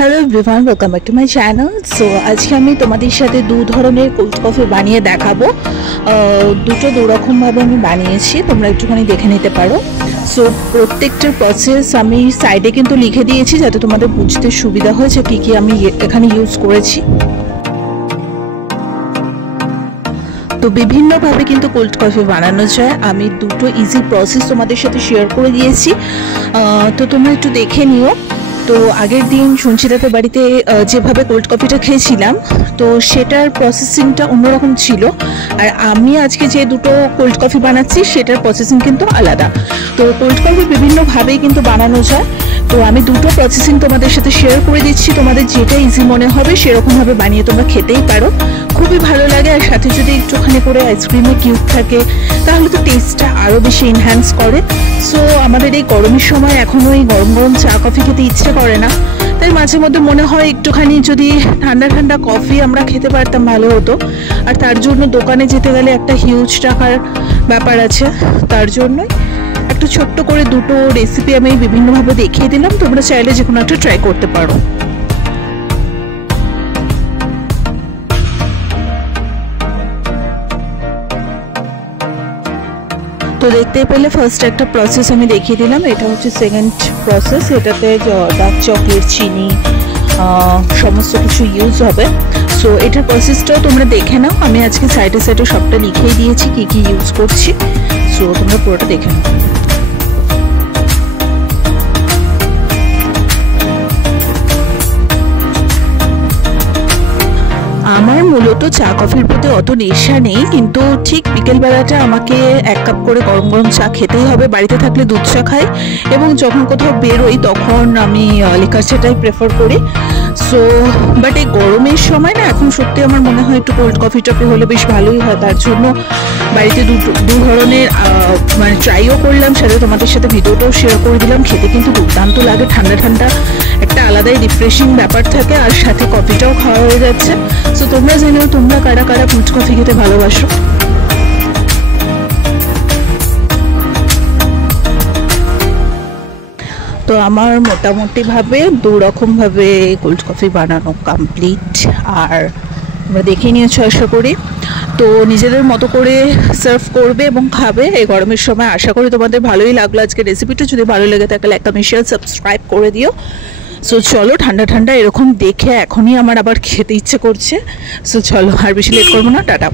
Hello everyone, welcome back to my channel. So আজকে আমি তোমাদের সাথে দু ধরনের কোল্ড কফি বানিয়ে দেখাবো। দু রকমভাবে আমি বানিয়েছি, তোমরা একটুখানি দেখে নিতে পারো। সো প্রত্যেকটার প্রসেস আমি সাইডে কিন্তু লিখে দিয়েছি যাতে তোমাদের বুঝতে সুবিধা হয় যে কী কী আমি এখানে ইউজ করেছি। তো বিভিন্নভাবে কিন্তু কোল্ড কফি বানানো যায়। আমি দুটো ইজি প্রসেস তোমাদের সাথে শেয়ার করে দিয়েছি, তো তোমরা একটু দেখে নিও। তো আগের দিন সঞ্চিতাদের বাড়িতে যেভাবে কোল্ড কফিটা খেয়েছিলাম, তো সেটার প্রসেসিংটা অন্যরকম ছিল। আর আমি আজকে যে দুটো কোল্ড কফি বানাচ্ছি সেটার প্রসেসিং কিন্তু আলাদা। তো কোল্ড কফি বিভিন্নভাবেই কিন্তু বানানো যায়। তো আমি দুটো প্রসেসিং তোমাদের সাথে শেয়ার করে দিচ্ছি, তোমাদের যেটা ইজি মনে হবে সেরকমভাবে বানিয়ে তোমরা খেতেই পারো, খুবই ভালো লাগে। আর সাথে যদি একটুখানি করে আইসক্রিমের কিউব থাকে তাহলে তো টেস্টটা আরও বেশি এনহ্যান্স করে। সো আমাদের এই গরমের সময় এখনও এই গরম গরম চা কফি খেতে ইচ্ছে করে না, তাই মাঝে মধ্যে মনে হয় একটুখানি যদি ঠান্ডা ঠান্ডা কফি আমরা খেতে পারতাম ভালো হতো। আর তার জন্য দোকানে যেতে গেলে একটা হিউজ টাকার ব্যাপার আছে, তার জন্যই একটু ছোট্ট করে দুটো রেসিপি আমি বিভিন্নভাবে দেখিয়ে দিলাম। তোমরা চাইলে যে কোনো একটা ট্রাই করতে পারো। তো দেখতেই পেলে ফার্স্ট একটা প্রসেস আমি দেখিয়ে দিলাম, এটা হচ্ছে সেকেন্ড প্রসেস। এটাতে ডার্ক চকলেট, চিনি সমস্ত কিছু ইউজ হবে। সো এটার প্রসেসটাও তোমরা দেখে নাও, আমি আজকে সাইডে সাইডে সবটা লিখেই দিয়েছি কি কি ইউজ করছি। সো তোমরা পুরোটা দেখে নাও। আমার মূলত চা কফির প্রতি অত নেশা নেই, কিন্তু ঠিক বিকেলবেলাটা আমাকে এক কাপ করে গরম গরম চা খেতেই হবে। বাড়িতে থাকলে দুধ চা খাই, এবং যখন কোথাও বেরোই তখন আমি লিকার চাটাই প্রেফার করি। সো বাট এই গরমের সময় না এখন সত্যি আমার মনে হয় একটু কোল্ড কফি টফি হলে বেশ ভালোই হয়। তার জন্য বাড়িতে দু ধরনের মানে ট্রাইও করলাম, সাথে তোমাদের সাথে ভিডিওটাও শেয়ার করে দিলাম। খেতে কিন্তু দুর্দান্ত লাগে, ঠান্ডা ঠান্ডা একটা আলাদাই রিফ্রেশিং ব্যাপার থাকে, আর সাথে কফিটাও খাওয়া হয়ে যাচ্ছে। সো তোমরা জানো তোমরা কারা কারা কোল্ড কফি খেতে ভালোবাসো। তো আমার মোটামুটিভাবে দু রকমভাবে কোল্ড কফি বানানো কমপ্লিট, আর তোমরা দেখে নিয়েছো আশা করি। তো নিজেদের মতো করে সার্ভ করবে এবং খাবে এই গরমের সময়। আশা করি তোমাদের ভালোই লাগলো আজকে রেসিপিটা। যদি ভালো লেগে থাকে লাইক কমেন্ট শেয়ার সাবস্ক্রাইব করে দিও। সো চলো, ঠান্ডা ঠান্ডা এরকম দেখে এখনই আমার আবার খেতে ইচ্ছে করছে। সো চলো আর বেশি লেট করবো না, টাটা।